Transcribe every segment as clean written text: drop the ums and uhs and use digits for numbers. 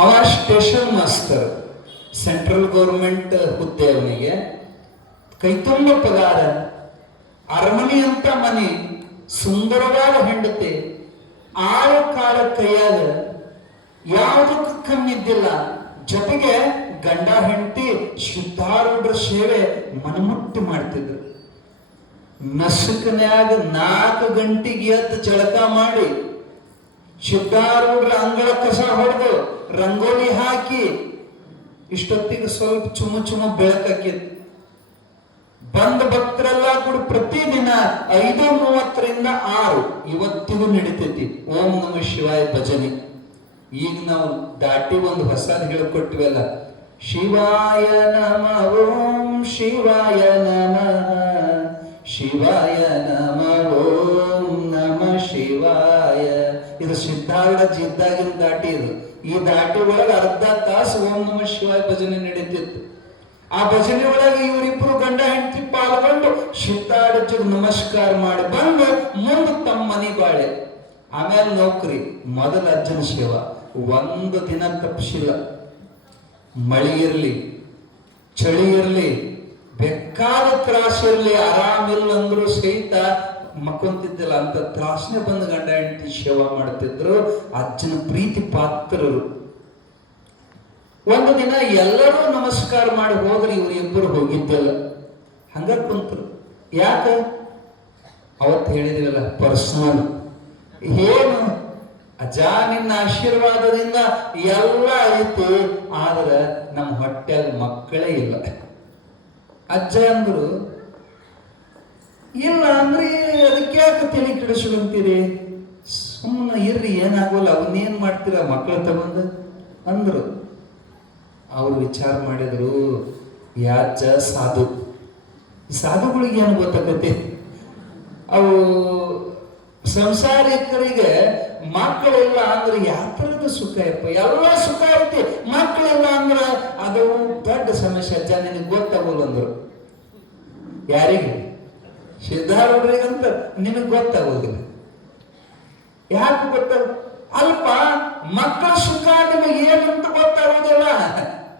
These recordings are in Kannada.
ಅವ ಸ್ಟೇಷನ್ ಮಾಸ್ತರ್, ಸೆಂಟ್ರಲ್ ಗೌರ್ಮೆಂಟ್ ಹುದ್ದೆ ಅವನಿಗೆ, ಕೈತುಂಬ ಪಗಾರ, ಅರಮನೆ ಅಂತ ಮನೆ, ಸುಂದರವಾದ ಹೆಂಡತಿ, ಆಳು ಕಾಳ ಕೈಯಾಗ, ಯಾವುದಕ್ಕೂ ಕಮ್ಮಿದ್ದಿಲ್ಲ. ಜೊತೆಗೆ ಗಂಡ ಹೆಂಡತಿ ಸಿದ್ಧಾರೂಢರ ಸೇವೆ ಮನಮುಟ್ಟಿ ಮಾಡ್ತಿದ್ರು. ನಸುಕನ್ಯಾಗ 4 ಗಂಟೆಗೆ ಎದ್ದು ಜಳಕ ಮಾಡಿ ಸಿದ್ಧಾರೂಢರ ಅಂಗಳ ಕಸ ಹೊಡೆದು ರಂಗೋಲಿ ಹಾಕಿ ಇಷ್ಟೊತ್ತಿಗೆ ಸ್ವಲ್ಪ ಚುಮ ಬೆಳಕಾಕಿತ್ತು. ಬಂದ ಭಕ್ತರೆಲ್ಲ ಕೂಡ ಪ್ರತಿದಿನ 5:30ರಿಂದ 6 ಇವತ್ತಿಗೂ ನಡೀತೈತಿ ಓಂ ನಮಃ ಶಿವಾಯ ಭಜನೆ. ಈಗ ನಾವು ದಾಟಿ ಒಂದು ಹೊಸದು ಹೇಳಿಕೊಟ್ಟಿವಲ್ಲ, ಶಿವಾಯ ನಮಃ ಓಂ ಶಿವಾಯ ನಮಃ ಶಿವಾಯ ನಮಃ ಓಂ ನಮಃ ಶಿವಾಯ. ಇದು ಸಿದ್ಧಾರೂಢ ಜಿದ್ದಾಗಿನ ದಾಟಿ. ಇದು ಈ ದಾಟಿ ಒಳಗೆ ಅರ್ಧ ತಾಸು ಓಂ ನಮಃ ಶಿವಾಯ ಭಜನೆ ನಡೀತಿತ್ತು. ಆ ಭಜನೆ ಒಳಗೆ ಇವರಿಬ್ರು ಗಂಡ ಹೆಂಡತಿ ಪಾಲ್ಗೊಂಡು ಸಿದ್ಧಾರೂಢ ನಮಸ್ಕಾರ ಮಾಡಿ ಬಂದು ಮುಂದೆ ತಮ್ಮ ಮನೆ ಬಾಳೆ, ಆಮೇಲೆ ನೌಕರಿ. ಮೊದಲ ಅಜ್ಜನ ಸೇವಾ ಒಂದು ದಿನ ತಪ್ಪಿಸಿಲ್ಲ. ಮಳಿ ಇರಲಿ, ಚಳಿ ಇರಲಿ, ಬೇಕಾದ ತ್ರಾಸ ಇರಲಿ, ಆರಾಮಿಲ್ಲ ಅಂದ್ರು ಸಹಿತ ಮಕ್ಕೊಂತಿದ್ದಿಲ್ಲ. ಅಂತ ತ್ರಾಸನೆ ಬಂದು ಗಂಡ ಹೆಂಡತಿ ಸೇವಾ ಮಾಡ್ತಿದ್ರು. ಅಜ್ಜನ ಪ್ರೀತಿ ಪಾತ್ರರು. ಒಂದು ದಿನ ಎಲ್ಲರೂ ನಮಸ್ಕಾರ ಮಾಡಿ ಹೋದ್ರೆ ಇವರಿಬ್ಬರು ಹೋಗಿದ್ದಲ್ಲ, ಹಂಗ ಕುಂತರು. ಯಾಕ ಅವತ್ತು ಹೇಳಿದಿವಲ್ಲ, ಪರ್ಸನಲ್. ಏನು ಅಜ್ಜ ನಿನ್ನ ಆಶೀರ್ವಾದದಿಂದ ಎಲ್ಲ ಐತಿ, ಆದ್ರೆ ನಮ್ಮ ಹೊಟ್ಟೆಗ ಮಕ್ಕಳೇ ಇಲ್ಲ. ಅಜ್ಜ ಅಂದ್ರು, ಇಲ್ಲ ಅಂದ್ರೆ ಅದಕ್ಕೆ ಯಾಕೆ ತಲೆ ಕೆಡಿಸ್ಕೊಂತೀರಿ, ಸುಮ್ಮನೆ ಇರ್ರಿ, ಏನಾಗೋಲ್ಲ, ಅವನ್ನೇನ್ ಮಾಡ್ತೀರ ಮಕ್ಕಳ ತಗೊಂಡು ಅಂದ್ರು. ಅವ್ರು ವಿಚಾರ ಮಾಡಿದ್ರು, ಯಾಜ್ಜ ಸಾಧು, ಸಾಧುಗಳಿಗೆ ಏನು ಗೊತ್ತಾಗತ್ತೆ, ಅವು ಸಂಸಾರಿಕರಿಗೆ ಮಕ್ಕಳಿಲ್ಲ ಅಂದ್ರೆ ಯಾವ ಥರದ ಸುಖ ಯಪ್ಪ, ಎಲ್ಲ ಸುಖ ಐತಿ, ಮಕ್ಕಳಿಲ್ಲ ಅಂದ್ರೆ ಅದು ದೊಡ್ಡ ಸಮಸ್ಯೆ ಅಜ್ಜ, ನಿನಗೆ ಗೊತ್ತಾಗೋಲ್ಲ ಅಂದ್ರು. ಯಾರಿಗೆ? ಸಿದ್ಧಾರೂಢರಿಗಂತ ನಿನಗೆ ಗೊತ್ತಾಗೋದಿಲ್ಲ. ಯಾಕೆ ಗೊತ್ತಾಗ? ಅಲ್ಪ ಮಕ್ಕಳ ಸುಖ ನಿಮಗೆ ಏನಂತ ಗೊತ್ತಾಗೋದಿಲ್ಲ.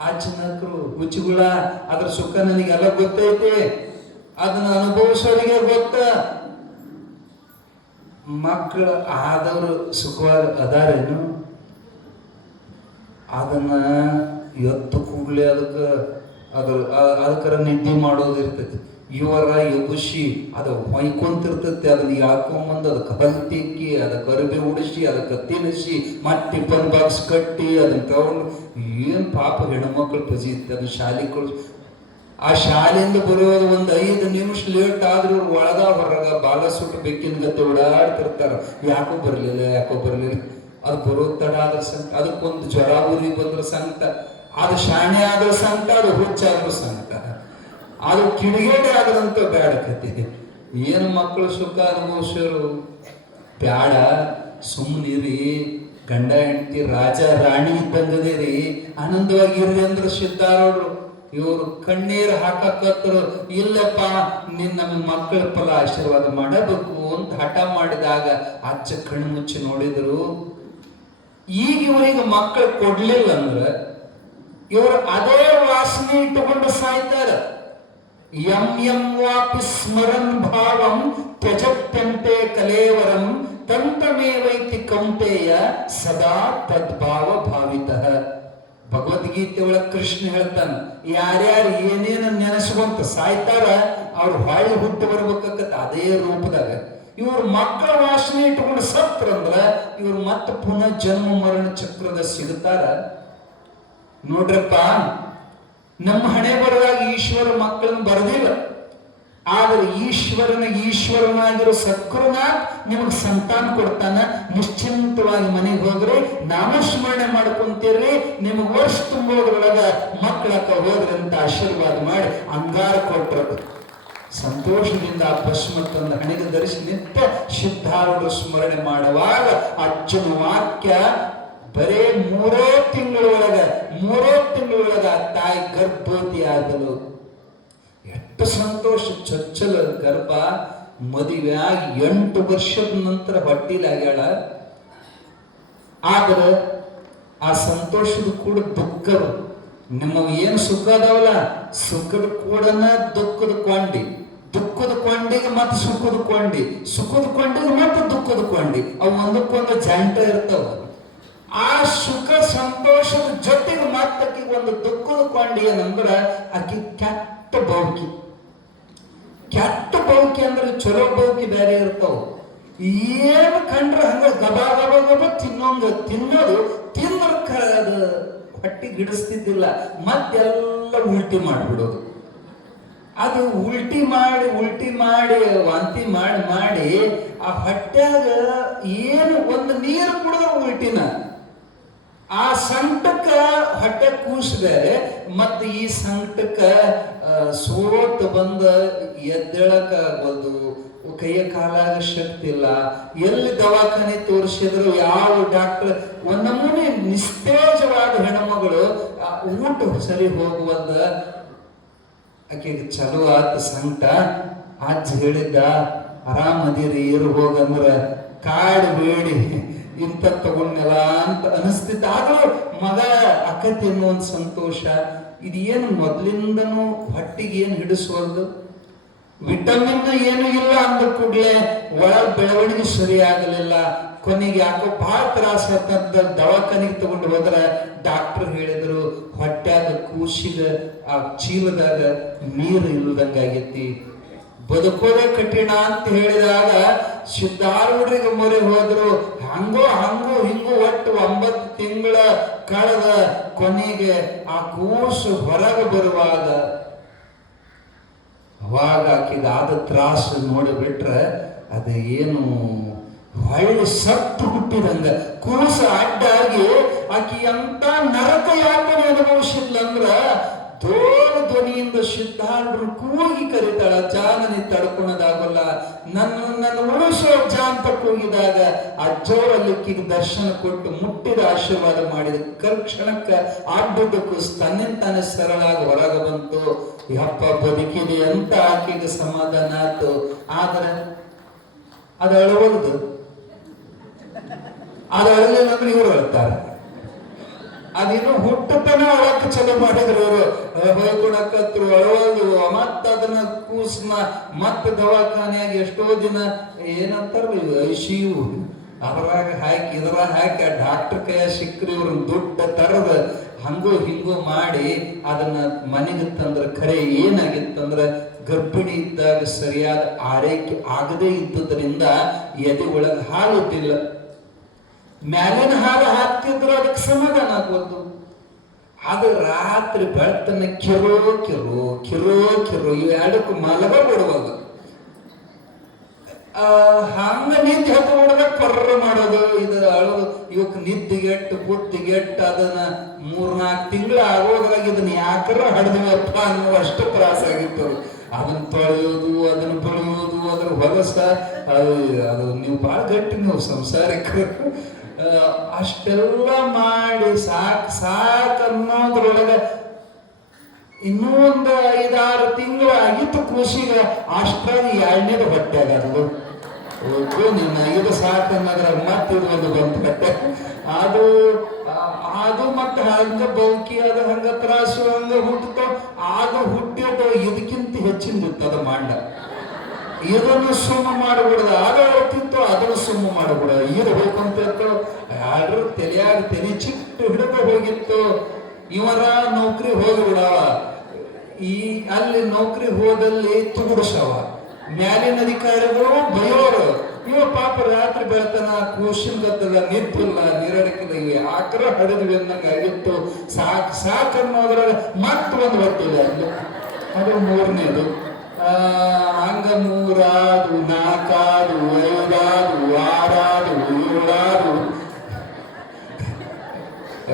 ಅಜ್ಜನಕರು ಹುಚ್ಚುಗಳ ಅದ್ರ ಸುಖ ನನಗೆಲ್ಲ ಗೊತ್ತೈತಿ, ಅದನ್ನ ಅನುಭವಿಸೋರಿಗೆ ಗೊತ್ತ. ಮಕ್ಕಳು ಆದವರು ಸುಖವಾಗಿ ಅದಾರೇನು, ಅದನ್ನ ಎತ್ತು ಕೂಡ್ಲೆ ಅದಕ್ಕರ ನಿದ್ದೆ ಮಾಡೋದು ಇರ್ತೈತಿ. ಇವರ ಎಬುಸಿ ಅದು ಹೊಯ್ಕೊಂತಿರ್ತೈತಿ, ಅದನ್ನ ಯಾಕೊಂಬಂದು ಅದಕ್ಕೆ ಹಲ್ತಿಕ್ಕಿ, ಅದಕ್ಕೆ ಅರಿಬೆ ಉಡಿಸಿ, ಅದಕ್ಕೆ ತಿನ್ನಿಸಿ, ಮತ್ತೆ ಟಿಫನ್ ಬಾಕ್ಸ್ ಕಟ್ಟಿ ಅದನ್ನ ತಗೊಂಡು ಏನು ಪಾಪ ಹೆಣ್ಮಕ್ಳು ಪಜಿತ್ತೆ. ಅದು ಶಾಲೆ ಕಳಿಸಿ, ಆ ಶಾಲೆಯಿಂದ ಬರೋದು ಒಂದು 5 ನಿಮಿಷ ಲೇಟ್ ಆದ್ರೂ ಒಳಗ ಹೊರಗ ಬಾಲ ಸುಟ್ಟು ಬೆಕ್ಕಿನ ಗತ್ತೆ ಓಡಾಡ್ತಿರ್ತಾರ. ಯಾಕೋ ಬರ್ಲಿಲ್ಲ, ಯಾಕೋ ಬರ್ಲಿಲ್ಲ. ಅದು ಬರೋದು ತಡ ಆದ್ರ ಸಂಕಟ, ಅದಕ್ಕೊಂದು ಜ್ವರ ಊರಿ ಬಂದ್ರ ಸಂಕಟ, ಅದು ಶಾಣೆ ಆದ್ರ ಸಂಕಟ, ಅದು ಹುಚ್ಚಾದ್ರೂ ಸಂಕಟ, ಅದು ಕಿಡಿಗೇಟೆ ಆದ್ರಂತ ಬ್ಯಾಡಕತಿ. ಏನು ಮಕ್ಕಳು ಸುಖ ಅನುಭವಿಸೋರು ಬ್ಯಾಡ, ಸುಮ್ಮನಿರಿ. ಗಂಡ ಹೆಂಡತಿ ರಾಜ ರಾಣಿ ಇದ್ದಂಗದೇರಿ, ಆನಂದವಾಗಿರ್ರಿ ಅಂದ್ರೆ ಸಿದ್ಧಾರೂಢರು. ಇವರು ಕಣ್ಣೀರು ಹಾಕಕತ್ತರು, ಇಲ್ಲಪ್ಪ ನಿನ್ನ ನಮಗೆ ಮಕ್ಕಳ ಫಲ ಆಶೀರ್ವಾದ ಮಾಡಬೇಕು ಅಂತ ಹಠ ಮಾಡಿದಾಗ ಅಜ್ಜ ಕಣ್ಣು ಮುಚ್ಚಿ ನೋಡಿದ್ರು. ಈಗ ಇವರಿಗೆ ಮಕ್ಕಳು ಕೊಡ್ಲಿಲ್ಲ ಅಂದ್ರ ಇವರು ಅದೇ ವಾಸನೆ ಇಟ್ಟುಕೊಂಡು ಸಾಯ್ತಾರ. ಯಂ ಯಂ ವಾಪಿ ಸ್ಮರನ್ ಭಾವಂ ತ್ಯಜತ್ಯಂತೆ ಕಲೇವರಂ ತಂತಮೇವೈತಿ ಕೌಂತೆಯ ಸದಾ ತದ್ಭಾವ ಭಾವಿತಃ. ಭಗವದ್ಗೀತೆ ಒಳಗೆ ಕೃಷ್ಣ ಹೇಳ್ತಾನ, ಯಾರ್ಯಾರು ಏನೇನು ನೆನೆಸ್ಕೊಂತ ಸಾಯ್ತಾರ ಅವ್ರು ಹೊಳ್ಳಿ ಹುಟ್ಟು ಬರ್ಬೇಕಾಗತ್ತ ಅದೇ ರೂಪದಾಗ. ಇವ್ರ ಮಕ್ಕಳ ವಾಸನೆ ಇಟ್ಕೊಂಡು ಸತ್ರಂದ್ರ ಇವ್ರು ಮತ್ತೆ ಪುನಃ ಜನ್ಮ ಮರಣ ಚಕ್ರದ ಸಿಗುತ್ತಾರ. ನೋಡ್ರಪ್ಪ, ನಮ್ಮ ಹಣೆ ಬರದಾಗ ಈಶ್ವರ ಮಕ್ಕಳನ್ನ ಬರದಿಲ್ಲ, ಆದ್ರೆ ಈಶ್ವರನಾಗಿರೋ ಸದ್ಗುರುನಾಥ್ ನಿಮಗೆ ಸಂತಾನ ಕೊಡ್ತಾನ. ನಿಶ್ಚಿಂತವಾಗಿ ಮನೆಗೆ ಹೋಗ್ರಿ, ನಾಮಸ್ಮರಣೆ ಮಾಡ್ಕೊಂತೀರ್ರಿ, ನಿಮಗೆ ವರ್ಷ ತುಂಬೋದ್ರೊಳಗ ಮಕ್ಕಳಕ್ಕ ಹೋದ್ರಿ ಅಂತ ಆಶೀರ್ವಾದ ಮಾಡಿ ಅಂಗಾರ ಕೊಟ್ರು. ಸಂತೋಷದಿಂದ ಆ ಭಸ್ಮ ತಂದ ಹಣೆಗೆ ಧರಿಸಿ ನಿತ್ಯ ಸಿದ್ಧಾರೂಢ ಸ್ಮರಣೆ ಮಾಡುವಾಗ ಅಜ್ಜನ ವಾಕ್ಯ ಬರೇ 3 ತಿಂಗಳೊಳಗ ತಾಯಿ ಗರ್ಭವತಿ ಆದಲು. ಎಷ್ಟು ಸಂತೋಷ, ಚೊಚ್ಚಲ ಗರ್ಭ. ಮದುವೆ ಆಗಿ 8 ವರ್ಷದ ನಂತರ ಹೊಟ್ಟಿಲಾಗ್ಯಾಳ. ಆದ್ರೆ ಆ ಸಂತೋಷದ ಕೂಡ ದುಃಖ. ನಿಮಗೆ ಏನು ಸುಖ ಅದಾವಲ್ಲ, ಸುಖದ ಕೂಡನ ದುಃಖದ ಕೊಂಡಿ, ದುಃಖದ ಕೊಂಡಿಗೆ ಮತ್ತೆ ಸುಖದ ಕೊಂಡಿ, ಸುಖದ ಕೊಂಡಿಗೆ ಮತ್ತೆ ದುಃಖದ ಕೊಂಡಿ, ಅವು ಒಂದಕ್ಕೊಂದು ಜಾಯಿಂಟ ಇರ್ತಾವ. ಆ ಸುಖ ಸಂತೋಷದ ಜೊತೆಗೆ ಮತ್ತಕ್ಕೆ ಒಂದು ದುಃಖದ ಕೊಂಡಿ ಏನಂದ್ರ ಆಕಿ ಕೆಟ್ಟ ಬೌಕಿ. ಕೆಟ್ಟ ಬೌಕಿ ಅಂದ್ರೆ ಚಲೋ ಬೌಕಿ ಬೇರೆ ಇರ್ತಾವ. ಏನು ಕಂಡ್ರೆ ಹಂಗ ಗಬಾ ಗಬ ಗಬ ತಿನ್ನೋದು ತಿಂದ್ರ ಅದು ಹೊಟ್ಟಿ ಗಿಡಿಸ್ತಿದ್ದಿಲ್ಲ, ಮತ್ತೆಲ್ಲ ಉಲ್ಟಿ ಮಾಡಿಬಿಡೋದು. ಅದು ಉಲ್ಟಿ ಮಾಡಿ ವಾಂತಿ ಮಾಡಿ ಆ ಹೊಟ್ಟ್ಯಾಗ ಏನು ಒಂದು ನೀರು ಕುಡಿದ್ರೆ ಉಲ್ಟಿನ. ಆ ಸಂಕಟಕ್ಕ ಹೊಟ್ಟೆ ಕೂಸು ಬೇರೆ, ಮತ್ತು ಈ ಸಂಕಟಕ್ಕ ಸೋತು ಬಂದ ಎದ್ದೇಳಕ ಒಂದು ಕೈಯ ಕಾಲಾಗ ಶಕ್ತಿ ಇಲ್ಲ. ಎಲ್ಲಿ ದವಾಖಾನೆ ತೋರಿಸಿದ್ರು ಯಾವ ಡಾಕ್ಟರ್ ಒಂದ್ ನಮೂನೆ ನಿಸ್ತೇಜವಾದ ಹೆಣ್ಮಗಳು ಊಟ ಸರಿ ಹೋಗುವಂದ. ಆಕೆಗೆ ಚಲೋ ಆತ ಸಂಕಟ. ಅಜ್ಜ ಹೇಳಿದ್ದ, ಆರಾಮದಿರಿ ಇರು ಹೋಗಂದ್ರ ಕಾಡು ಬೇಡಿ ಇಂಥ ತಗೊಂಡಲ್ಲ ಅಂತ ಅನಿಸ್ತಿದ್ದ. ಆದ್ರೂ ಮಗ ಅಕ್ಕತಿ ಅನ್ನೋ ಒಂದು ಸಂತೋಷ. ಇದೇನು ಮೊದ್ಲಿಂದನೂ ಹೊಟ್ಟಿಗೆ ಏನು ಹಿಡಿಸುವಲ್ದು, ವಿಟಮಿನ್ ಏನು ಇಲ್ಲ ಅಂದ ಕೂಡಲೇ ಒಳ ಬೆಳವಣಿಗೆ ಸರಿ ಆಗಲಿಲ್ಲ. ಕೊನೆಗೆ ಯಾಕೋ ಬಹಳ ತ್ರಾಸ ಆತಂತ ದವಾಖಾನಿಗೆ ತಗೊಂಡು ಹೋದ್ರ ಡಾಕ್ಟರ್ ಹೇಳಿದ್ರು, ಹೊಟ್ಟ್ಯಾಗ ಕೂಸಿಗ ಆ ಚೀಲದಾಗ ನೀರು ಇಲ್ಲದಂಗಾಗೈತಿ, ಬದುಕೋದೇ ಕಠಿಣ ಅಂತ ಹೇಳಿದಾಗ ಸಿದ್ಧಾರೂಢರಿಗೆ ಮೊರೆ ಹೋದ್ರು. ಹಂಗೋ ಹಿಂಗೋ ಒಟ್ಟು 9 ತಿಂಗಳ ಕಳೆದ ಕೊನೆಗೆ ಆ ಕೂಸು ಹೊರಗೆ ಬರುವಾಗ ಅವಾಗ ಆಕೆಗಾದ ತ್ರಾಸು ನೋಡಿಬಿಟ್ರೆ ಅದು ಏನು ಹೊಳ್ಳಿ ಸತ್ತು ಹುಟ್ಟಿದಂಗ ಕೂಸು ಅಡ್ಡಾಗಿ ಆಕೆ ಎಂತ ನರಕ ಯಾತನೆ ಅನುಭವಿಸಿಲ್ಲ ಅಂದ್ರ ದೊಡ್ಡ ಧ್ವನಿಯಿಂದ ಸಿದ್ಧಾರೂಢರು ಕೂಗಿ ಕರೀತಾಳ, ಜಾನನಿ ತಡ್ಕೊಳೋದಾಗಲ್ಲ, ನನ್ನ ಉಳಿಸೋ ಅಜ್ಜ ಅಂತ ಕೂಗಿದಾಗ ಅಜ್ಜವರಲ್ಲಿಕ್ಕಿಗೆ ದರ್ಶನ ಕೊಟ್ಟು ಮುಟ್ಟಿದ ಆಶೀರ್ವಾದ ಮಾಡಿದ ಕರ್ಕ್ಷಣಕ್ಕ ಆಡ್ಬಿಟ್ಟ ಕೂಸು ತನ್ನಿಂತಾನೆ ಸರಳಾಗಿ ಹೊರಗೆ ಬಂತು. ಯಪ್ಪ ಬದುಕಿದೆ ಅಂತ ಆಕೆಗೆ ಸಮಾಧಾನ ಆಯ್ತು. ಆದ್ರೆ ಅದು ಅಳವಲ್ದು. ಅದು ಅಳಲಿಲ್ಲ ಅಂದ್ರೆ ಇವ್ರು ಅಳ್ತಾರೆ. ಅದೇನು ಹುಟ್ಟತನ ಅಳಕ್ಕೆ ಚಲೋ ಮಾಡಿದ್ರು ಇವರು, ಹೊಯ್ಕೊಳಕತ್ರು, ಅಳವಲ್ದು. ಮತ್ತ ಅದನ್ನ ಕೂಸ್ನ ಮತ್ತೆ ದವಾಖಾನೆಯಾಗಿ ಎಷ್ಟೋ ದಿನ ಏನಂತಾರ ICU ಅದ್ರಾಗ ಹಾಕಿ ಇದ್ರಾಗ ಹಾಕಿ ಆ ಡಾಕ್ಟರ್ ಕೈಯ ಸಿಕ್ಕ್ರಿ ಇವ್ರನ್ನ ದುಡ್ಡ ತರದ ಹಂಗೋ ಹಿಂಗೋ ಮಾಡಿ ಅದನ್ನ ಮನೆಗೆ ತಂದ್ರ ಖರೆ ಏನಾಗಿತ್ತಂದ್ರ ಗರ್ಭಿಣಿ ಇದ್ದಾಗ ಸರಿಯಾದ ಆರೈಕೆ ಆಗದೇ ಇದ್ದುದರಿಂದ ಎದೆ ಒಳಗೆ ಹಾಲುತ್ತಿಲ್ಲ. ಮ್ಯಾಲಿನ ಹಾಲು ಹಾಕ್ತಿದ್ರು ಅದಕ್ಕೆ ಸಮಾಧಾನ ಆಗೋದು. ಅದು ರಾತ್ರಿ ಬೆಳ್ತನ ಕಿರೋ ಇವೆರಡಕ್ಕೂ ಮಲಗ ಬಿಡುವಾಗ ಹಂಗ ನಿದ್ದೆ ಹತ್ತು ಹೊಡೆದ ಕೊರ್ರ ಮಾಡೋದು. ಇದು ಅಳೋದು ಇವಕ್ ನಿದ್ದಿಗೆಟ್ಟು ಬುದ್ಧಿಗೆಟ್ಟು ಅದನ್ನ 3-4 ತಿಂಗಳು ಆಗೋದ್ರಾಗ ಇದನ್ನ ಯಾಕರ ಹಡ್ದಿವಪ್ಪ ಅನ್ನೋ ಅಷ್ಟು ತ್ರಾಸ ಆಗಿತ್ತು. ಅದನ್ನ ತೊಳೆಯೋದು, ಅದನ್ನ ಬಳಿಯೋದು, ಅದ್ರ ಹೊಲಸ ಅದು ನೀವು ಬಹಳ ಗಟ್ಟಿ ನೀವು ಸಂಸಾರಿಕರು. ಅಷ್ಟೆಲ್ಲ ಮಾಡಿ ಸಾಕ್ ಅನ್ನೋದ್ರೊಳಗ ಇನ್ನೂ ಒಂದು 5-6 ತಿಂಗಳು ಆಗಿತ್ತು ಕೃಷಿಗೆ. ಅಷ್ಟಾಗಿ 2ನೇದು ಹೊಟ್ಟೆ ಆಗದು ನೀನು 5 ಸಾಕು ಅನ್ನೋದ್ರಾಗ ಮತ್ತೆ ಇದು ಒಂದು ಬಂತು ಹೊಟ್ಟೆ. ಅದು ಮತ್ತೆ ಹಂಗ ಬೌಕಿ ಅದು ಹಂಗ ತ್ರಾಸು ಹಂಗ ಹುಟ್ಟುತ್ತೋ. ಅದು ಹುಟ್ಟಿದ ಇದಕ್ಕಿಂತ ಹೆಚ್ಚಿನ ಅದು ಮಾಡ. ಇದನ್ನು ಸುಮ್ಮ ಮಾಡಿಬಿಡದ, ಆಗ ಹೇಳ್ತಿತ್ತು ಅದನ್ನು ಸುಮ್ಮ ಮಾಡಿಬಿಡ. ಇದು ಹೋಗಂತ ಯಾರು ತಲೆಯಾಗ ತಲೆ ಚಿಟ್ಟು ಹಿಡಿದು ಹೋಗಿತ್ತು. ಇವರ ನೌಕರಿ ಹೋಗಿಬಿಡವ, ಅಲ್ಲಿ ನೌಕರಿ ಹೋದಲ್ಲಿ ತುಗುಡ್ಸವ. ಮ್ಯಾಲಿನ ಅಧಿಕಾರಿಗಳು ಬಯೋರು, ಇವ ಪಾಪ ರಾತ್ರಿ ಬೆಳತನ ಕೂಸಿಂದಲ್ಲ, ನಿದ್ದಿಲ್ಲ, ನೀರಡಕ್ಕಿಲ್ಲ, ಇವೆ ಆಕ್ರ ಹಡಿದ್ವಿ ಅನ್ನಂಗ ಆಗಿತ್ತು. ಸಾಕ್ ಅನ್ನೋದ್ರಾಗ ಮತ್ತೊಂದು ಹೊಟ್ಟಿಲ್ಲ ಅಲ್ಲಿ. ಅದು 3ನೇದು. ಹಂಗ 3 ಆದು, 4 ಆದು, 5 ಆದು, 6 ಆದು, 7 ಆದು.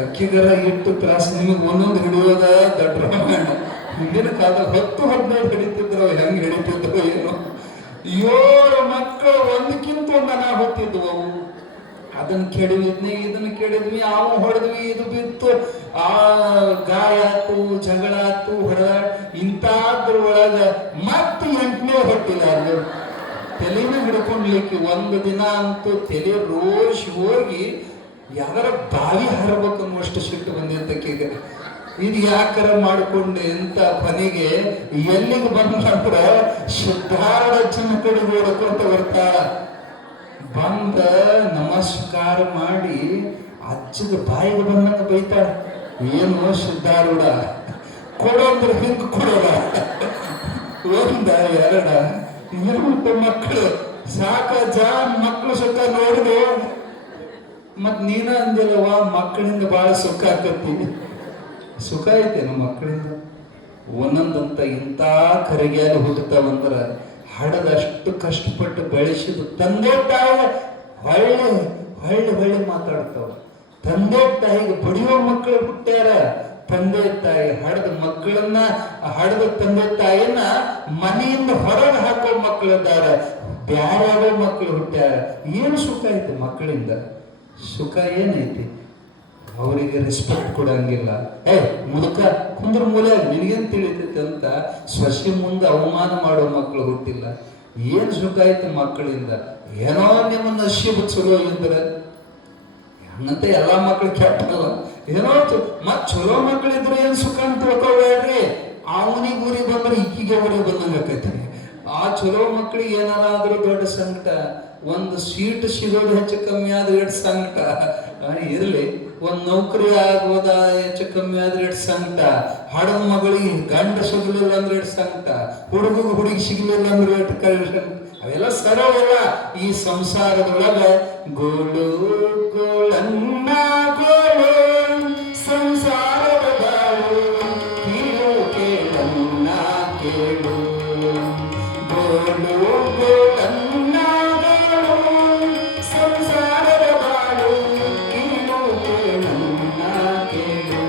ಅಕ್ಕಿಗರ ಇಟ್ಟು ತ್ರಾಸ ನಿಮಗೆ ಒಂದೊಂದು ಹಿಡಿಯೋದ ದೊಡ್ಡ ರಾಮಾಯಣ. ಹಿಂದಿನ ಕಾಲದಾಗ 10-15 ಹಿಡಿತಿದ್ರು, ಹೆಂಗ್ ಹಿಡಿತಿದ್ರು ಏನು. 7 ಮಕ್ಕಳು ಒಂದಕ್ಕಿಂತ ಒಂದು ಅನಾಹುತಿದ್ವು ಅವು. ಅದನ್ನ ಕೆಡವಿದ್ನಿ, ಇದನ್ನ ಕೆಡದ್ವಿ, ಅವು ಹೊಡೆದ್ವಿ, ಇದು ಬಿತ್ತು, ಆ ಗಾಯ ಆತು, ಜಗಳ ಆತು, ಹೊಡೆದ. ಇಂಥದ್ರ ಒಳಗ ಮತ್ತೆ 8ನೇ ಹೊಟ್ಟಿಲ್ಲ. ಅದು ತಲೆನ ಹಿಡ್ಕೊಂಡ್ಲಿಕ್ಕೆ ಒಂದು ದಿನ ಅಂತೂ ತಲೆ ರೋಷ್ ಹೋಗಿ ಯಾವ್ದಾರ ಬಾವಿ ಹರಬೇಕು ಅನ್ನುವಷ್ಟು ಸಿಟ್ಟು ಬಂದಿದ್ದಕ್ಕೀಗ ಇದು ಯಾಕರ ಮಾಡಿಕೊಂಡೆ ಅಂತ ಕೊನೆಗೆ ಎಲ್ಲಿಗೆ ಬಂದ್ರ ಸಿದ್ಧಾರೂಢಜ್ಜನ ಕಡೆಗೆ ಓಡ್ಕೊಂತ ಬರ್ತಾಳ. ಬಂದ ನಮಸ್ಕಾರ ಮಾಡಿ ಅಜ್ಜಗ ಬಾಯಿಗೆ ಬಂದಂಗ ಬೈತಾಳ. ಏನು ಸಿದ್ಧಾರೂಢ, ಕೊಡೋದ್ರ ಹಿಂಗ ಕೊಡೋದ, ಒಂದ ಎರಡ ಮೂರು ಮಕ್ಕಳು ಸಾಕ ಮಕ್ಕಳು ಸುತ್ತ ನೋಡಿದೆ. ಮತ್ ನೀನ ಅಂದಿಲ್ಲವ ಮಕ್ಕಳಿಂದ ಬಹಳ ಸುಖ ಆಕತಿ. ಸುಖ ಐತೆ ನಮ್ಮ ಮಕ್ಕಳಿಂದ. ಒಂದೊಂದಂತ ಇಂಥ ಕರಿಗ್ಯಾಲಿ ಹುಟ್ಟುತ್ತಾವಂದ್ರ ಹಡದಷ್ಟು ಕಷ್ಟಪಟ್ಟು ಬೆಳೆಸಿದ ತಂದೆ ತಾಯಿ ಹೊಳ್ಳಿ ಹೊಳ್ಳಿ ಹೊಳ್ಳಿ ಮಾತಾಡ್ತಾವ. ತಂದೆ ತಾಯಿಗೆ ಬಡಿಯೋ ಮಕ್ಕಳು ಹುಟ್ಟ್ಯಾರ. ತಂದೆ ತಾಯಿ ಹಡದ ಮಕ್ಕಳನ್ನ ಹಡದ ತಂದೆ ತಾಯಿನ ಮನೆಯಿಂದ ಹೊರಗೆ ಹಾಕೋ ಮಕ್ಕಳಿದ್ದಾರ. ಬ್ಯಾರೆ ಆಗೋ ಮಕ್ಕಳು ಹುಟ್ಟ್ಯಾರ. ಏನು ಸುಖ ಐತಿ ಮಕ್ಕಳಿಂದ? ಸುಖ ಏನೈತಿ? ಅವರಿಗೆ ರೆಸ್ಪೆಕ್ಟ್ ಕೊಡಂಗಿಲ್ಲ. ಮುದುಕ ಕುಂದ್ರ ಮೂಲೆ ನಿನಗೇನು ತಿಳಿತೈತಿ ಅಂತ ಸೊಸೆ ಮುಂದೆ ಅವಮಾನ ಮಾಡೋ ಮಕ್ಕಳು ಹುಟ್ಟಿಲ್ಲ. ಏನು ಸುಖ ಐತಿ ಮಕ್ಕಳಿಂದ? ಏನೋ ನಿಮ್ಮ ನಶೀಬ್ ಚಲೋ ಇದ್ರೆ ಹಂಗಂತ ಎಲ್ಲ ಮಕ್ಕಳು ಕೆಟ್ಟಲ್ಲ. ಏನೋ ಮತ್ ಚಲೋ ಮಕ್ಕಳಿದ್ರು ಏನು ಸುಖ ಅಂತ ತಿಳ್ಕೊಬೇಡ್ರಿ. ಅವನಿಗೆ ಊರಿಗೆ ಬಂದ್ರೆ ಈಕಿಗೆ ಊರಿಗೆ ಬಂದಂಗೆ ಆಕೈತಿ. ಆ ಚಲೋ ಮಕ್ಕಳಿಗೆ ಏನಾದ್ರೂ ದೊಡ್ಡ ಸಂಕಟ, ಒಂದು ಸೀಟ್ ಸಿಗೋದು ಹೆಚ್ಚು ಕಮ್ಮಿ ಆದ್ರೆ ಎಷ್ಟು ಸಂಕಟ ಇರ್ಲಿ. ಒಂದ್ ನೌಕರಿ ಆಗೋದ ಹೆಚ್ಚು ಕಮ್ಮಿ ಆದ್ರೆ ಎಷ್ಟು ಸಂಕಟ. ಹಡದ ಮಗಳಿಗೆ ಗಂಡ ಸಿಗ್ಲಿಲ್ಲ ಅಂದ್ರೆ ಎಷ್ಟು ಸಂಕಟ. ಹುಡುಗ ಹುಡುಗಿ ಸಿಗ್ಲಿಲ್ಲ ಅಂದ್ರೆ ಎಷ್ಟು ಸಂಕಟ. ಅವೆಲ್ಲ ಸರವಲ್ಲ ಈ ಸಂಸಾರದೊಳಗ. ಗೋಳು ಗೋಳನ್ನ ಗೋಳು ಸಂಸಾರದ ಬಾಳು, ಕೀಳು ಕೇಳನ್ನ ಕೇಳು. ಗೋಳು ಗೋಳನ್ನ ಗೋಳು ಸಂಸಾರದ ಬಾಳು, ಕೀಳು ಕೇಳನ್ನ ಕೇಳು.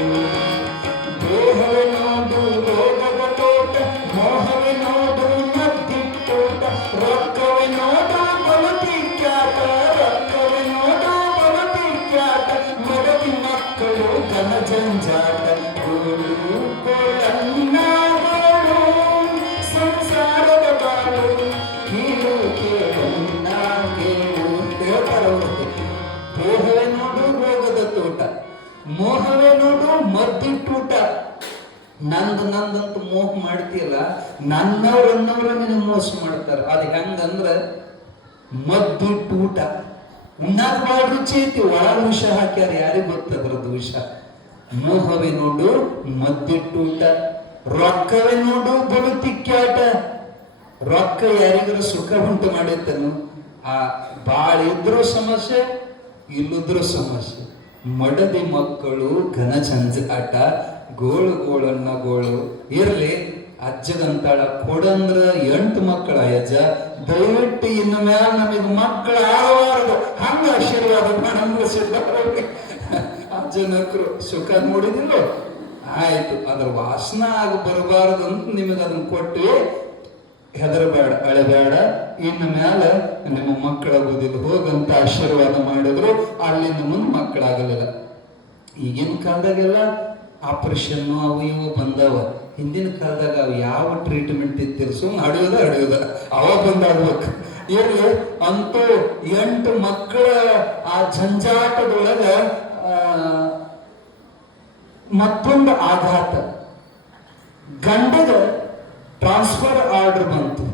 ದೇಹವೇ ನೋಡು ರೋಗದ ತೋಟ, ಮೋಹವೇ ನೋಡು ಮದ್ದಿಟ್ಟೋಟ. ರೊಕ್ಕವೇ ನೋಡು ಬಲತಿಕ್ಯಾಟ, ರೊಕ್ಕವೇ ನೋಡು ಬಲತಿಕ್ಯಾಟ. ಮಡದಿ ಮಕ್ಕಳು ಘನ ಜಂಜಾಟ. ಗೋಳು ಗೋಳನ್ನ ಗೋಳು ಸಂಸಾರದ ಬಾಳು, ಕೀಳು ಕೇಳನ್ನ ಕೇಳು ಹೇಳ್ತಾರವರು. ದೇಹವೇ ನೋಡು ರೋಗದ ತೋಟ, ಮೋಹವೇ ನೋಡು ಮದ್ದಿಟ್ಟೂಟ. ನಂದು ನಂದಂತ ಮೋಹ ಮಾಡ್ತೀಯಲ್ಲ, ನನ್ನವ್ರನ್ನವ್ರ ನಿನಗೆ ಮೋಸ ಮಾಡ್ತಾರ. ಅದು ಹೆಂಗಂದ್ರ ಮದ್ದಿಟ್ಟು ಊಟ. ಉಣ್ಣಾಕ ಭಾಳ ರುಚಿ ಐತಿ, ಒಳಗ ವಿಷ ಹಾಕ್ಯಾರ, ಯಾರಿಗೆ ಗೊತ್ತದ್ರದ್ದು ವಿಷ. ಮೋಹವೇ ನೋಡು ಮದ್ದಿಟ್ಟು ಊಟ, ರೊಕ್ಕವೇ ನೋಡು ಬಲು ತಿಕ್ಕಾಟ. ರೊಕ್ಕ ಯಾರಿಗಾರ ಸುಖ ಉಂಟು ಮಾಡಿರ್ತನು. ಆ ಬಾಳ ಇದ್ರೂ ಸಮಸ್ಯೆ, ಇಲ್ಲದ್ರೂ ಸಮಸ್ಯೆ. ಮಡದಿ ಮಕ್ಕಳು ಘನ ಜಂಜಾಟ. ಗೋಳು ಗೋಳನ್ನ ಗೋಳು ಇರ್ಲಿ. ಅಜ್ಜಗಂತಾಳ ಕೊಡಂದ್ರ 8 ಮಕ್ಕಳ ಅಜ್ಜ, ದಯವಿಟ್ಟು ಇನ್ನು ಮ್ಯಾಲ ನಮಗೆ ಮಕ್ಕಳ ಆಗಬಾರದು, ಹಂಗ ಆಶೀರ್ವಾದ ಮಾಡಂಗ ಸಿದ್ಧಾರೂಢ. ಅಜ್ಜನಕರು ಸುಖ ನೋಡಿದಿಲ್ಲ, ಆಯ್ತು ಅದ್ರ ವಾಸನ ಆಗ ಬರಬಾರದು ಅಂತ ನಿಮಗೆ ಅದನ್ನ ಕೊಟ್ಟು ಹೆದರಬೇಡ, ಅಳಬೇಡ, ಇನ್ನು ಮ್ಯಾಲ ನಿಮ್ಮ ಮಕ್ಕಳಾಗೋದಿಲ್ಲ ಹೋಗಂತ ಆಶೀರ್ವಾದ ಮಾಡಿದ್ರು. ಅಲ್ಲಿಂದ ಮುಂದೆ ಮಕ್ಕಳಾಗಲಿಲ್ಲ. ಈಗಿನ ಕಾಲದಾಗೆಲ್ಲ ಆಪರೇಷನ್ ಅವು ಇವು ಬಂದವ. ಹಿಂದಿನ ಕಾಲದಾಗ ಅವು ಯಾವ ಟ್ರೀಟ್ಮೆಂಟ್ ಇತ್ತಿರು, ಸುಮ್ಮನೆ ಹಡಿಯೋದ ಅವ ಬಂದಾಗ್ಬೇಕು. ಇರ್ಲಿ ಅಂತೂ 8 ಮಕ್ಕಳ ಆ ಜಂಜಾಟದೊಳಗ ಮತ್ತೊಂದು ಆಘಾತ. ಗಂಡಗ ಟ್ರಾನ್ಸ್ಫರ್ ಆರ್ಡರ್ ಬಂತು.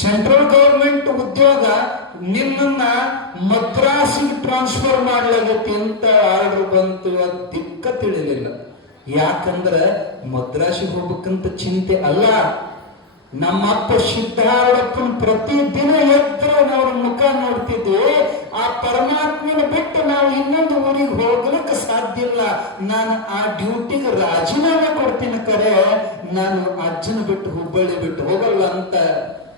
ಸೆಂಟ್ರಲ್ ಗೌರ್ಮೆಂಟ್ ಉದ್ಯೋಗ ನಿನ್ನನ್ನ ಮದ್ರಾಸಿಗೆ ಟ್ರಾನ್ಸ್ಫರ್ ಮಾಡ್ಲಾಗತ್ತೆ ಅಂತ ಆರ್ಡರ್ ಬಂತು. ಅದು ದಿಕ್ಕ ತಿಳಿಲಿಲ್ಲ. ಯಾಕಂದ್ರೆ ಮದ್ರಾಸಿಗೆ ಹೋಗ್ಬೇಕಂತ ಚಿಂತೆ ಅಲ್ಲ. ನಮ್ಮಪ್ಪ ಸಿದ್ಧಾರೂಢಪ್ಪನ ಪ್ರತಿದಿನ ಎದ್ರು ನಾವು ಮುಖ ನೋಡ್ತಿದ್ವಿ. ಆ ಪರಮಾತ್ಮನ ಬಿಟ್ಟು ನಾವು ಇನ್ನೊಂದು ಊರಿಗೆ ಹೋಗ್ಲಿಕ್ಕೆ ಸಾಧ್ಯ ಇಲ್ಲ. ನಾನು ಆ ಡ್ಯೂಟಿಗೆ ರಾಜೀನಾಮೆ ಕೊಡ್ತೀನಿ, ಕರೆ ನಾನು ಅಜ್ಜನ ಬಿಟ್ಟು ಹುಬ್ಬಳ್ಳಿ ಬಿಟ್ಟು ಹೋಗಲ್ಲ ಅಂತ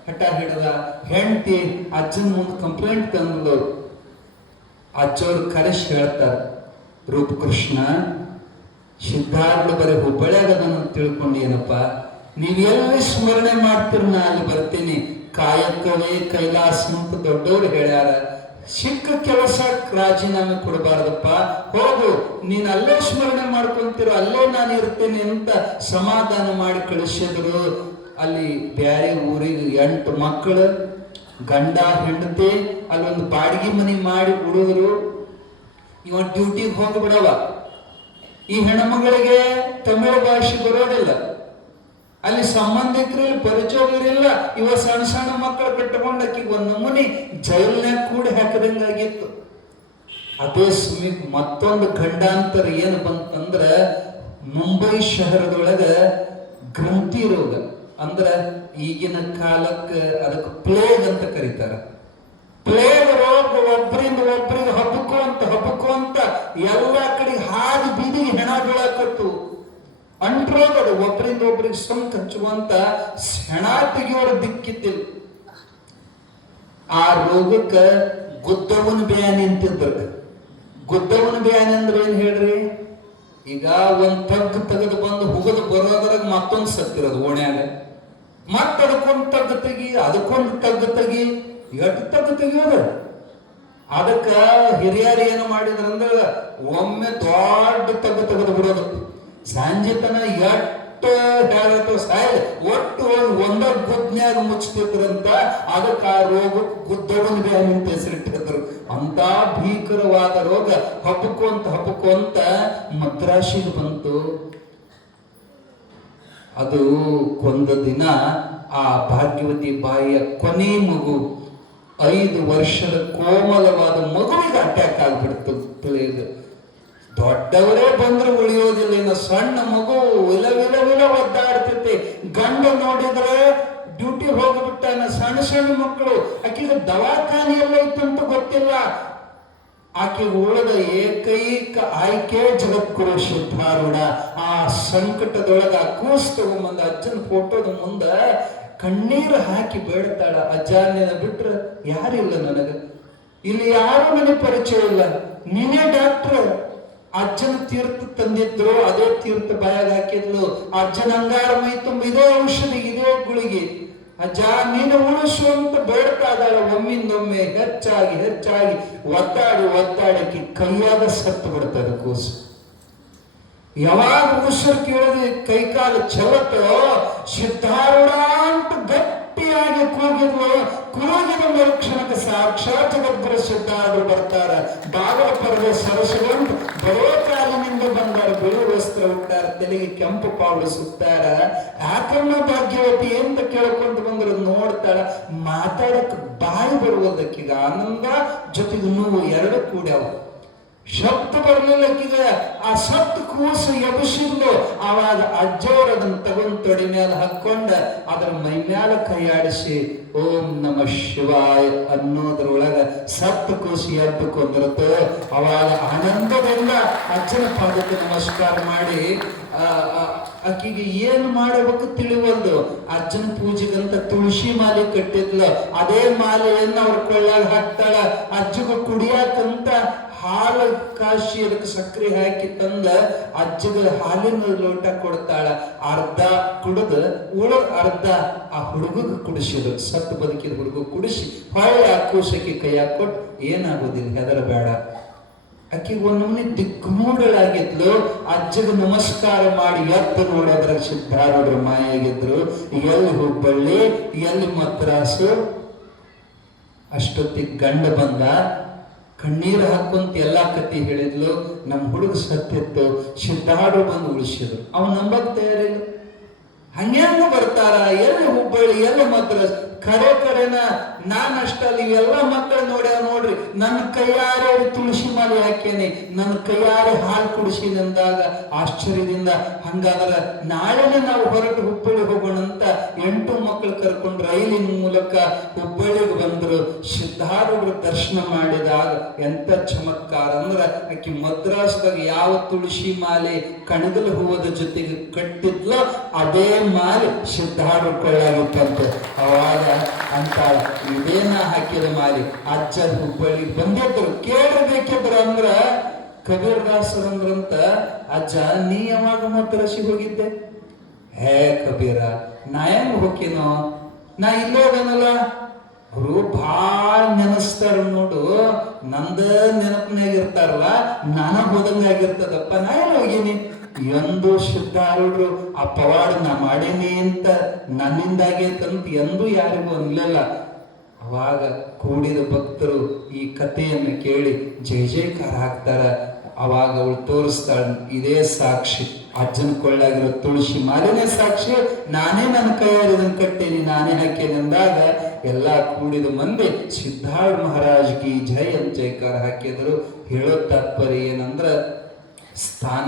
ಹಠ ಹಿಡಿದ. ಹೆಂಡತಿ ಅಜ್ಜನ ಮುಂದೆ ಕಂಪ್ಲೇಂಟ್ ತಂದ್ರು. ಅಜ್ಜವ್ರು ಕರೆಸಿ ಹೇಳ್ತಾರೆ, ರೂಪಕೃಷ್ಣ ಸಿದ್ಧಾರೂಢ ಬರೀ ಹುಬ್ಬಳ್ಳಿಯಾಗದನ್ನು ತಿಳ್ಕೊಂಡು ಏನಪ್ಪ, ನೀವೆಲ್ಲಿ ಸ್ಮರಣೆ ಮಾಡ್ತೀರ ನಾ ಅಲ್ಲಿ ಬರ್ತೀನಿ. ಕಾಯಕವೇ ಕೈಲಾಸ ಅಂತ ದೊಡ್ಡವ್ರು ಹೇಳ್ಯಾರ. ಸಿಕ್ಕ ಕೆಲಸ ರಾಜೀನಾಮೆ ಕೊಡಬಾರ್ದಪ್ಪ, ಹೋಗು, ನೀನ್ ಅಲ್ಲೇ ಸ್ಮರಣೆ ಮಾಡ್ಕೊಂತಿರೋ, ಅಲ್ಲೇ ನಾನು ಇರ್ತೇನೆ ಅಂತ ಸಮಾಧಾನ ಮಾಡಿ ಕಳಿಸಿದ್ರು. ಅಲ್ಲಿ ಬ್ಯಾರೆ ಊರಿಗೆ 8 ಮಕ್ಕಳು, ಗಂಡ ಹೆಂಡತಿ, ಅಲ್ಲೊಂದು ಬಾಡಿಗೆ ಮನೆ ಮಾಡಿ ಹುಡುಗರು. ಇವ ಡ್ಯೂಟಿಗೆ ಹೋಗ್ಬಿಡವ. ಈ ಹೆಣ್ಮಗಳಿಗೆ ತಮಿಳು ಭಾಷೆ ಬರೋದಿಲ್ಲ, ಅಲ್ಲಿ ಸಂಬಂಧಿಕರಲ್ಲಿ ಪರಿಚಯವಿರಲಿಲ್ಲ. ಇವ ಸಣ್ಣ ಸಣ್ಣ ಮಕ್ಕಳು ಕಟ್ಟಿಕೊಂಡು ಆಕಿಗೆ ಒಂದು ನಮೂನಿ ಜೈಲ್ನಾಗ ಕೂಡಿ ಹಾಕಿದಂಗಾಗಿತ್ತು. ಅದೇ ಸಮೀಪ ಮತ್ತೊಂದು ಖಂಡಾಂತರ ಏನು ಬಂತಂದ್ರ, ಮುಂಬೈ ಶಹರದೊಳಗ ಗ್ರಂಥಿ ರೋಗ ಅಂದ್ರ ಈಗಿನ ಕಾಲಕ್ಕೆ ಅದಕ್ಕೆ ಪ್ಲೇಗ್ ಅಂತ ಕರೀತಾರ. ಪ್ಲೇಗ್ ರೋಗ ಒಬ್ಬರಿಂದ ಒಬ್ಬರಿಗೆ ಹಬ್ಬಕ್ಕುವಂತ ಎಲ್ಲ ಕಡೆ ಹಾದಿ ಬೀದಿಗೆ ಹೆಣ ಬೀಳಾಕತ್ತು. ಅಂಟ್ರೋಗ ಅದು ಒಬ್ಬರಿಂದ ಒಬ್ಬರಿಗೆ ಸೊಂಕ ಹಚ್ಚುವಂತ ಹೆಣ ತೆಗೆಯೋರ ದಿಕ್ಕಿದ್ದಿಲ್ಲ. ಆ ರೋಗಕ್ಕ ಗುದ್ದವನ ಬ್ಯಾನಿ ಅಂತಿದ್ರು. ಗುದ್ದವನ ಬ್ಯಾನಿ ಅಂದ್ರೆ ಏನ್ ಹೇಳ್ರಿ, ಈಗ ಒಂದ್ ತಗ್ಗು ತೆಗೆದು ಬಂದು ಹುಗದು ಬರೋದ್ರಾಗ ಮತ್ತೊಂದು ಸತ್ತಿರೋದು ಓಣ್ಯಾಗ, ಮತ್ತ ಅದಕ್ಕೊಂದು ತಗ್ಗು ತೆಗಿ, ಅದಕ್ಕೊಂದು ತಗ್ಗು ತೆಗಿ, ಎಷ್ಟು ತಗ್ಗು ತೆಗಿಯೋದು. ಅದಕ್ಕ ಹಿರಿಯರು ಏನು ಮಾಡಿದ್ರಂದ್ರ ಒಮ್ಮೆ ದೊಡ್ಡ ತಗ್ಗು ತೆಗೆದು ಬಿಡೋದು. ಸಂಜೆ ತನ ಎಷ್ಟು ಹೇಳತ್ತ ಸಾಯ್ ಒಟ್ಟು ಒಂದ ಗುದ್ನ್ಯಾಗ ಮುಚ್ತಿದ್ರಂತ. ಅದಕ್ಕೆ ಆ ರೋಗ ಗುದ್ದವನ ಬ್ಯಾನಿ ಅಂತ ಹೆಸರಿಟ್ಟಿದ್ರು. ಅಂತ ಭೀಕರವಾದ ರೋಗ ಹಬ್ಬಕ್ಕಂತ ಮದ್ರಾಸಿಗೆ ಬಂತು. ಅದು ಕೊಂದ ದಿನ ಆ ಭಾಗ್ಯವತಿ ಬಾಯಿಯ ಕೊನೆ ಮಗು, 5 ವರ್ಷದ ಕೋಮಲವಾದ ಮಗುವಿಗೆ ಅಟ್ಯಾಕ್ ಆಗ್ಬಿಡ್ತು. ತಿಳಿಯುದು ದೊಡ್ಡವರೇ ಬಂದ್ರು ಉಳಿಯೋದಿಲ್ಲ, ಇನ್ನು ಸಣ್ಣ ಮಗು ವಿಲ ಒದ್ದಾಡ್ತೈತಿ. ಗಂಡ ನೋಡಿದ್ರೆ ಡ್ಯೂಟಿ ಹೋಗ್ಬಿಟ್ಟಾನ, ಸಣ್ಣ ಮಕ್ಕಳು. ಆಕೆಗೆ ದವಾಖಾನೆ ಎಲ್ಲ ಇತ್ತಂತ ಗೊತ್ತಿಲ್ಲ. ಆಕೆ ಉಳಿದ ಏಕೈಕ ಆಯ್ಕೆ ಜಗದ್ಗುರು ಸಿದ್ಧಾರೂಢ. ಆ ಸಂಕಟದೊಳಗ ಕೂಸ್ ತಗೊಂಬಂದ ಅಜ್ಜನ ಫೋಟೋದ ಮುಂದ ಕಣ್ಣೀರು ಹಾಕಿ ಬೇಡ್ತಾಳ, ಅಜ್ಜ ನಿನ್ನ ಬಿಟ್ರ ಯಾರಿಲ್ಲ ನನಗ, ಇಲ್ಲಿ ಯಾರು ನನಗೆ ಪರಿಚಯ ಇಲ್ಲ, ನೀನೇ ಡಾಕ್ಟರ್. ಅಜ್ಜನ ತೀರ್ಥ ತಂದಿದ್ರು, ಅದೇ ತೀರ್ಥ ಬಾಯಾಗ ಹಾಕಿದ್ಲು. ಅಜ್ಜನ ಅಂಗಾರ ಮೈ ತುಂಬ ಇದೇ ಔಷಧಿ, ಇದೇ ಗುಳಿಗೆ. ಅಜ್ಜ ನೀನು ಉಳಿಸು ಅಂತ ಬೇಡ್ತಾ ಇದ್ದಾಳೆ. ಒಮ್ಮಿಂದೊಮ್ಮೆ ಹೆಚ್ಚಾಗಿ ಒದ್ದಾಡಿ ಕೈಯಾಗ ಸತ್ತು ಬಿಡ್ತಾರೆ ಕೂಸು. ಯಾವಾಗ ಉಸಿರು ಕೇಳಿದ್ರೆ ಕೈಕಾಲು ಚಲತ್ತೋ ಸಿದ್ಧಾರೂಢ ಅಂತ ಗಟ್ಟಿಯಾಗಿ ಕೂಗಿದ್ಲು. ಕೂಗಿದ ಮರುಕ್ಷಣಕ್ಕೆ ಸಾಕ್ಷಾತ್ ಜಗದ್ಗುರು ಸಿದ್ಧಾರೂಢರು ಬರ್ತಾರ. ಬಾಗಲ ಪರದೆ ಸರಸಗೊಂಡು ಬರೋ ಕಾಲಿನಿಂದ ಬಂದಾರ, ಬಿಳಿ ವಸ್ತ್ರ ಉಟ್ಟಾರ, ತಲೆಗೆ ಕೆಂಪು ಪಾವಳು ಸುತ್ತಾರ. ಯಾಕಮ್ಮ ಭಾಗ್ಯವತಿ ಅಂತ ಕೇಳ್ಕೊಂತ ಬಂದ್ರು. ನೋಡ್ತಾಳ, ಮಾತಾಡಕ್ ಬಾಯಿ ಬರುವುದಕ್ಕೀಗ ಆನಂದ ಜೊತೆಗೆ ನೋವು ಎರಡು ಕೂಡ್ಯಾವ. ಶಬ್ದ ಬರ್ಲಿಲ್ಲಕ್ಕೀಗ ಆ ಸತ್ತು ಕೂಸು ಎಬಸಿದ್ಲು. ಆವಾಗ ಅಜ್ಜವ್ರ ಅದನ್ನ ತಗೊಂಡ್ ತೊಡಿ ಮೇಲೆ ಹಾಕೊಂಡ ಅದರ ಮೈ ಮ್ಯಾಲ ಕೈಯಾಡಿಸಿ ಓಂ ನಮ ಶಿವಾಯ ಅನ್ನೋದ್ರೊಳಗ ಸತ್ತು ಕೂಸು ಎದ್ದು ಕೊಂದಿರುತ್ತೋ. ಅವಾಗ ಆನಂದದಿಂದ ಅಜ್ಜನ ಪಾದಕ್ಕೆ ನಮಸ್ಕಾರ ಮಾಡಿ ಆಕಿಗೆ ಏನ್ ಮಾಡಬೇಕು ತಿಳಿವಲ್ದು. ಅಜ್ಜನ ಪೂಜೆಗಂತ ತುಳಸಿ ಮಾಲೆ ಕಟ್ಟಿದ್ಲು. ಅದೇ ಮಾಲೆಯನ್ನ ಅವ್ರ ಕೊಳ್ಳಾಗ ಹಾಕ್ತಾಳ. ಅಜ್ಜಗ ಕುಡಿಯಾಕಂತ ಹಾಲು ಕಾಶಿ ಅದಕ್ಕೆ ಸಕ್ಕರೆ ಹಾಕಿ ತಂದ ಅಜ್ಜಗ ಹಾಲಿನ ಲೋಟ ಕೊಡ್ತಾಳ. ಅರ್ಧ ಕುಡಿದು ಉಳಿದ ಅರ್ಧ ಆ ಹುಡುಗಗ ಕುಡಿಸಿದ್ರು. ಸತ್ತು ಬದುಕಿದ ಹುಡುಗ ಕುಡಿಸಿ ಹೊಳ್ಳಿ ಆ ಕೂಸಕ್ಕೆ ಕೈಯಾಗ ಕೊಟ್ಟು ಏನಾಗೋದಿಲ್ಲ, ಹೆದರಬೇಡ. ಆಕೆಗೆ ಒಂದೊಮ್ಮೆ ದಿಗ್ಮೂಢಳಾಗಿದ್ಲು. ಅಜ್ಜಗ ನಮಸ್ಕಾರ ಮಾಡಿ ಎದ್ದು ನೋಡೋದ್ರ ಸಿದ್ಧಾರೂಢರು ಮಾಯಾಗಿದ್ರು. ಎಲ್ಲಿ ಹುಬ್ಬಳ್ಳಿ, ಎಲ್ಲಿ ಮದ್ರಾಸು. ಅಷ್ಟೊತ್ತಿಗೆ ಗಂಡ ಬಂದ, ಕಣ್ಣೀರು ಹಾಕೊಂತ ಎಲ್ಲಾ ಕತಿ ಹೇಳಿದ್ಲು. ನಮ್ಮ ಹುಡುಗ ಸತ್ತಿತ್ತು, ಸಿದ್ಧಾರೂಢರು ಬಂದು ಉಳಿಸಿದ್ರು. ಅವನು ನಂಬಕ್ ತಯಾರಿಲ್ಲ. ಹಂಗ್ಯಾಂಗ ಬರ್ತಾರ, ಎಲ್ಲಿ ಹುಬ್ಬಳ್ಳಿ, ಎಲ್ಲಿ ಮದ್ರಾಸ್. ಕರೆನ ನಾನು ಅಷ್ಟಲ್ಲಿ ಇವೆಲ್ಲ ಮಕ್ಕಳು ನೋಡ್ಯಾವ ನೋಡ್ರಿ. ನನ್ನ ಕೈಯಾರೆ ತುಳಸಿ ಮಾಲೆ ಹಾಕೇನೆ, ನನ್ನ ಕೈಯಾರೆ ಹಾಲು ಕುಡಿಸಿ ಅಂದಾಗ ಆಶ್ಚರ್ಯದಿಂದ, ಹಂಗಾದ್ರೆ ನಾಳೆನೆ ನಾವು ಹೊರಟು ಹುಬ್ಬಳ್ಳಿ ಹೋಗೋಣ ಅಂತ 8 ಮಕ್ಕಳು ಕರ್ಕೊಂಡು ರೈಲಿನ ಮೂಲಕ ಹುಬ್ಬಳ್ಳಿಗೆ ಬಂದ್ರು. ಸಿದ್ಧಾರೂಢರು ದರ್ಶನ ಮಾಡಿದಾಗ ಎಂತ ಚಮತ್ಕಾರ ಅಂದ್ರೆ, ಆಕಿ ಮದ್ರಾಸದಾಗ ಯಾವ ತುಳಸಿ ಮಾಲೆ ಕಣಗಲ ಹೂವದ ಜೊತೆಗೆ ಕಟ್ಟಿದ್ಲೋ ಅದೇ ಮಾಲೆ ಸಿದ್ಧಾರೂಢ ಕೊಳ್ಳಾಗಿತ್ತಂತೆ. ಅವಾಗ ಅಂತ ಇದೇನ ಹಾಕಿದ ಮಾಲಿ ಅಜ್ಜ ಹುಬ್ಬಳ್ಳಿಗೆ ಬಂದಿದ್ರು. ಕೇಳಬೇಕಿದ್ರು ಅಂದ್ರ ಕಬೀರದಾಸರಂದ್ರಂತ, ಅಜ್ಜ ನೀ ಯಾವಾಗ ಮದ್ರಾಸಿಗೆ ಹೋಗಿದ್ದೆ? ಹೇ ಕಬೀರ, ನಾ ಹೆಂಗ್ ಹೋಗಿನೋ, ನಾ ಇಲ್ಲೋದನಲ್ಲ. ಅವರು ಭಾಳ ನೆನಸ್ತಾರ ನೋಡು, ನಂದ ನೆನಪಿನಾಗ ಇರ್ತಾರಲ್ಲ, ನನಗ್ ಹೋದಂಗಾಗಿರ್ತದಪ್ಪ. ನಾ ಎಲ್ಲ ಹೋಗಿನಿ ಎಂದು ಸಿದ್ಧಾರೂಢರು ಆ ಪವಾಡ ನಾ ಮಾಡೇನಿ ಅಂತ ನನ್ನಿಂದಾಗೈತಂತ ಎಂದೂ ಯಾರಿಗೂ ಅನ್ಲಿಲ್ಲ. ಅವಾಗ ಕೂಡಿದ ಭಕ್ತರು ಈ ಕಥೆಯನ್ನು ಕೇಳಿ ಜಯ ಜಯಕಾರ ಹಾಕ್ತಾರ. ಅವಾಗ ಅವಳು ತೋರಿಸ್ತಾಳ, ಇದೇ ಸಾಕ್ಷಿ, ಅಜ್ಜನ ಕೊಳ್ಳಾಗಿರೋ ತುಳಸಿ ಮಾಲಿನೇ ಸಾಕ್ಷಿ, ನಾನೇ ನನ್ನ ಕೈಯಲ್ಲಿ ಇದನ್ನು ಕಟ್ಟೇನಿ, ನಾನೇ ಹಾಕೇನಿ ಅಂದಾಗ ಎಲ್ಲ ಕೂಡಿದ ಮಂದಿ ಸಿದ್ಧಾರ್ಥ ಮಹಾರಾಜ್ಗೆ ಜಯ ಅಂತ ಜಯಕಾರ ಹಾಕಿದ್ರು. ಹೇಳೋ ತಾತ್ಪರ್ಯ ಏನಂದ್ರ ಸ್ಥಾನ